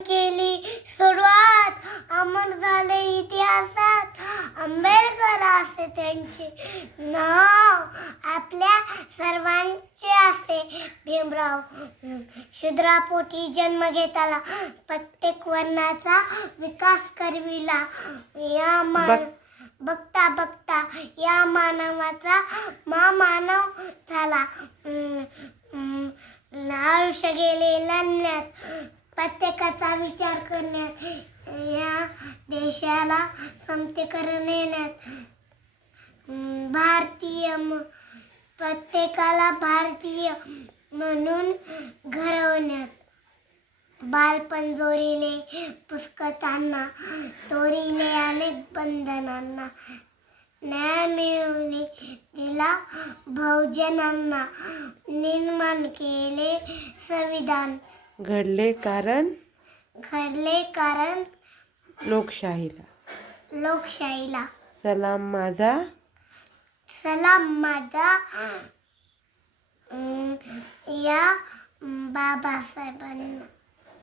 केली सुरुवात अमर झाले इतिहासात आंबेडकर असे त्यांचे नाव आपल्या सर्वांचे असे भीमराव शूद्रापोटी जन्म घेतला प्रत्येक वर्णाचा विकास करविला या बघता बघता या मानवाचा मानव झाला आयुष्य गेले लढण्यात प्रत्येकाचा विचार करण्यात या देशाला समतेकरण येण्यात प्रत्येकाला भारतीय म्हणून घडवण्यात बालपण जोरिले पुस्तकांना तोरिले अनेक बंधनांना न्याय मिळवून दिला बहुजनांना निर्माण केले संविधान घडले कारण लोकशाहीला सलाम माझा या बाबासाहेबांना.